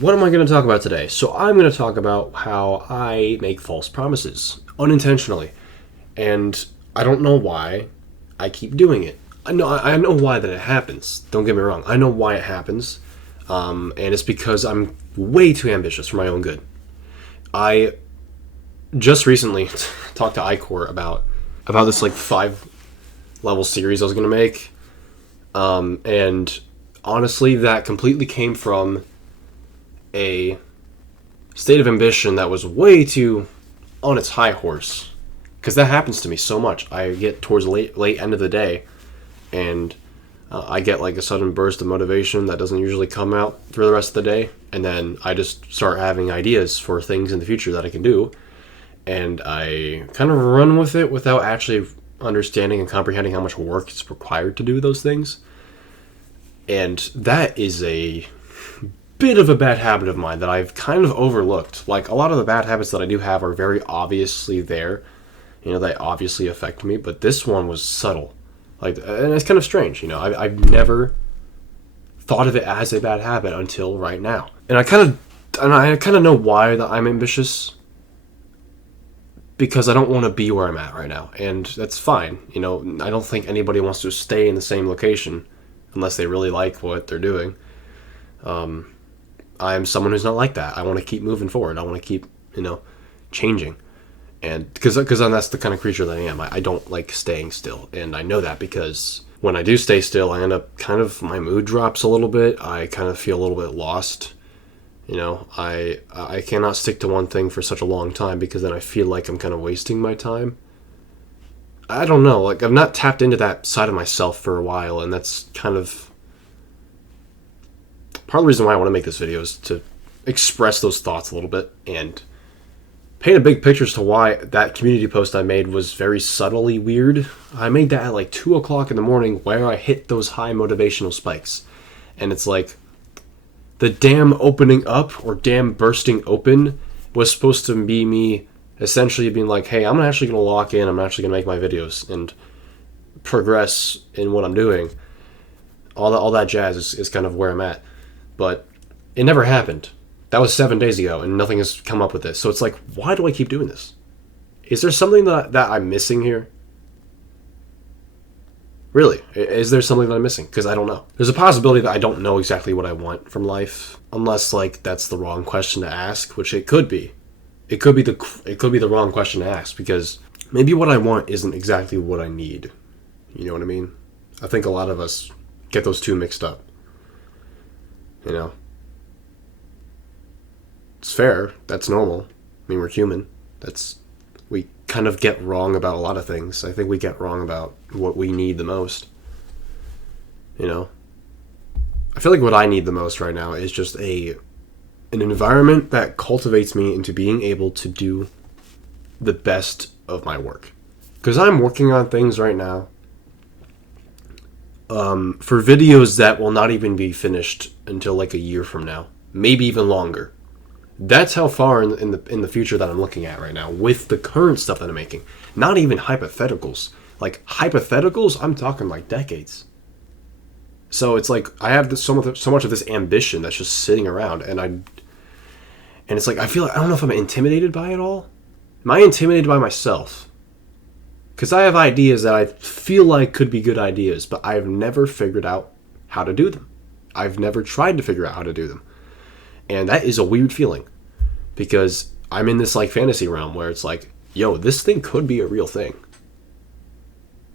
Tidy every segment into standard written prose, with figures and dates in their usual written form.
What am I going to talk about today? So I'm going to talk about how I make false promises unintentionally, and I don't know why I keep doing it. I know why that it happens. Don't get me wrong. I know why it happens, and it's because I'm way too ambitious for my own good. I just recently talked to iCore about this like 5 level series I was going to make, and honestly, that completely came from a state of ambition that was way too on its high horse, because that happens to me so much. I get towards the late end of the day, and I get like a sudden burst of motivation that doesn't usually come out through the rest of the day, and then I just start having ideas for things in the future that I can do, and I kind of run with it without actually understanding and comprehending how much work is required to do those things. And that is a bit of a bad habit of mine that I've kind of overlooked. Like, a lot of the bad habits that I do have are very obviously there. They obviously affect me, but this one was subtle. Like, and it's kind of strange, I've never thought of it as a bad habit until right now. And I kind of know why that I'm ambitious, because I don't want to be where I'm at right now, and that's fine. I don't think anybody wants to stay in the same location unless they really like what they're doing. I'm someone who's not like that. I want to keep moving forward. I want to keep, changing. And because that's the kind of creature that I am. I don't like staying still. And I know that because when I do stay still, I end up my mood drops a little bit. I kind of feel a little bit lost. I cannot stick to one thing for such a long time, because then I feel like I'm kind of wasting my time. I don't know. Like, I've not tapped into that side of myself for a while, and that's kind of part of the reason why I want to make this video, is to express those thoughts a little bit and paint a big picture as to why that community post I made was very subtly weird. I made that at like 2 o'clock in the morning, where I hit those high motivational spikes. And it's like, the dam opening up, or dam bursting open, was supposed to be me essentially being like, hey, I'm actually going to lock in, I'm actually going to make my videos and progress in what I'm doing. All that jazz is kind of where I'm at. But it never happened. That was 7 days ago, and nothing has come up with this. So it's like, why do I keep doing this? Is there something that I'm missing here? Really? Is there something that I'm missing? Because I don't know. There's a possibility that I don't know exactly what I want from life, unless like that's the wrong question to ask, which it could be. It could be the wrong question to ask, because maybe what I want isn't exactly what I need. You know what I mean? I think a lot of us get those two mixed up. It's fair. That's normal. I mean, we're human. We kind of get wrong about a lot of things. I think we get wrong about what we need the most. I feel like what I need the most right now is just an environment that cultivates me into being able to do the best of my work. Because I'm working on things right now for videos that will not even be finished until like a year from now, maybe even longer. That's how far in the future that I'm looking at right now with the current stuff that I'm making. Not even hypotheticals. Like, hypotheticals, I'm talking like decades. So it's like I have so much of this ambition that's just sitting around, and it's like I don't know if I'm intimidated by it all. Am I intimidated by myself? Because I have ideas that I feel like could be good ideas, but I have never figured out how to do them. I've never tried to figure out how to do them. And that is a weird feeling, because I'm in this like fantasy realm where it's like, yo, this thing could be a real thing.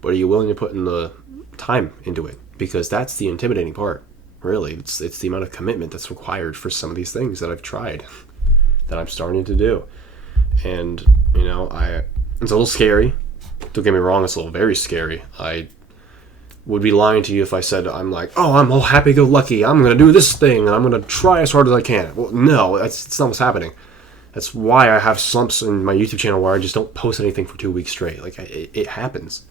But are you willing to put in the time into it? Because that's the intimidating part, really. It's the amount of commitment that's required for some of these things that I've tried, that I'm starting to do. And, it's a little scary. Don't get me wrong, it's a little very scary. I would be lying to you if I said I'm all happy-go-lucky, I'm going to do this thing, and I'm going to try as hard as I can. Well, no, that's not what's happening. That's why I have slumps in my YouTube channel where I just don't post anything for 2 weeks straight. Like, it happens.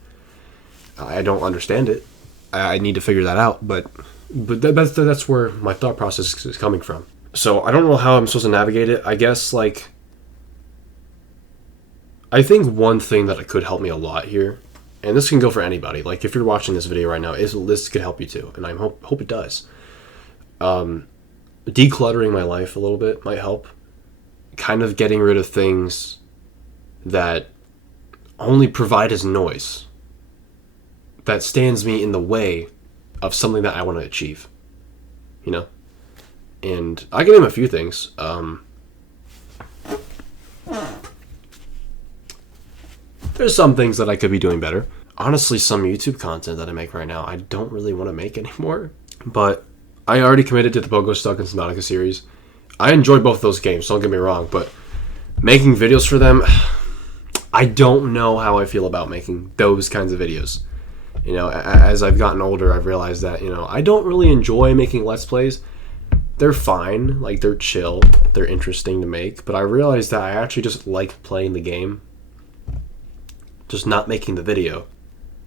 I don't understand it. I need to figure that out, but that's where my thought process is coming from. So I don't know how I'm supposed to navigate it. I guess, I think one thing that could help me a lot here, and this can go for anybody, like if you're watching this video right now, this could help you too, and I hope it does. decluttering my life a little bit might help. Kind of getting rid of things that only provide as noise, that stands me in the way of something that I want to achieve. You know? And I can name a few things. There's some things that I could be doing better. Honestly, some YouTube content that I make right now, I don't really want to make anymore. But I already committed to the Pokéstuck and Subnautica series. I enjoyed both those games, don't get me wrong, but making videos for them, I don't know how I feel about making those kinds of videos. You know, as I've gotten older, I've realized that, you know, I don't really enjoy making Let's Plays. They're fine, like, they're chill, they're interesting to make, but I realized that I actually just like playing the game, just not making the video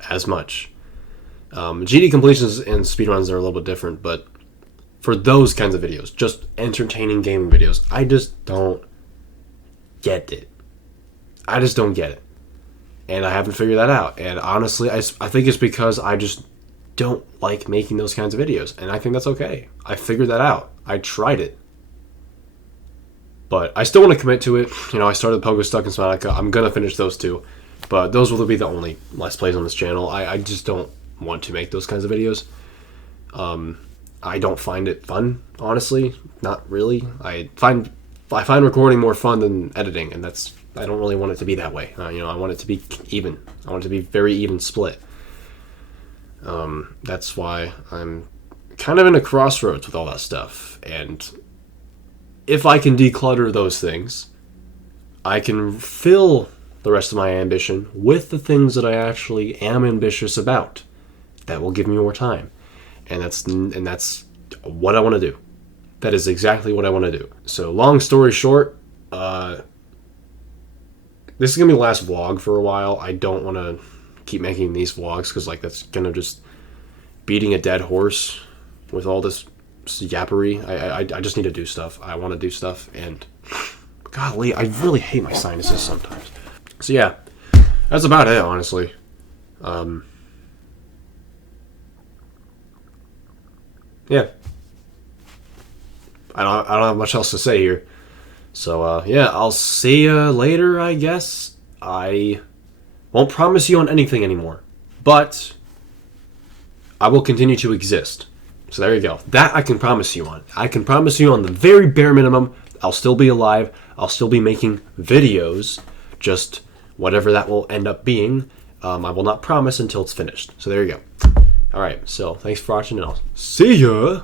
as much. GD completions and speedruns are a little bit different, but for those kinds of videos, just entertaining gaming videos, I just don't get it. I just don't get it. And I haven't figured that out. And honestly, I think it's because I just don't like making those kinds of videos. And I think that's okay. I figured that out. I tried it. But I still want to commit to it. You know, I started Pokéstuck and Subnautica. I'm going to finish those two. But those will be the only Let's Plays on this channel. I just don't want to make those kinds of videos. I don't find it fun, honestly. Not really. I find recording more fun than editing, and I don't really want it to be that way. You know, I want it to be even. I want it to be very even split. That's why I'm kind of in a crossroads with all that stuff. And if I can declutter those things, I can fill the rest of my ambition with the things that I actually am ambitious about. That will give me more time. And that's what I want to do. That is exactly what I want to do. So long story short, this is going to be the last vlog for a while. I don't want to keep making these vlogs because, like, that's kind of just beating a dead horse with all this yappery. I just need to do stuff. I want to do stuff, and golly, I really hate my sinuses sometimes. So yeah, that's about it, honestly. Yeah. I don't have much else to say here. So, yeah, I'll see you later, I guess. I won't promise you on anything anymore. But I will continue to exist. So there you go. That I can promise you on. I can promise you on the very bare minimum, I'll still be alive. I'll still be making videos. Just whatever that will end up being, I will not promise until it's finished. So there you go. Alright, so thanks for watching, and I'll see ya!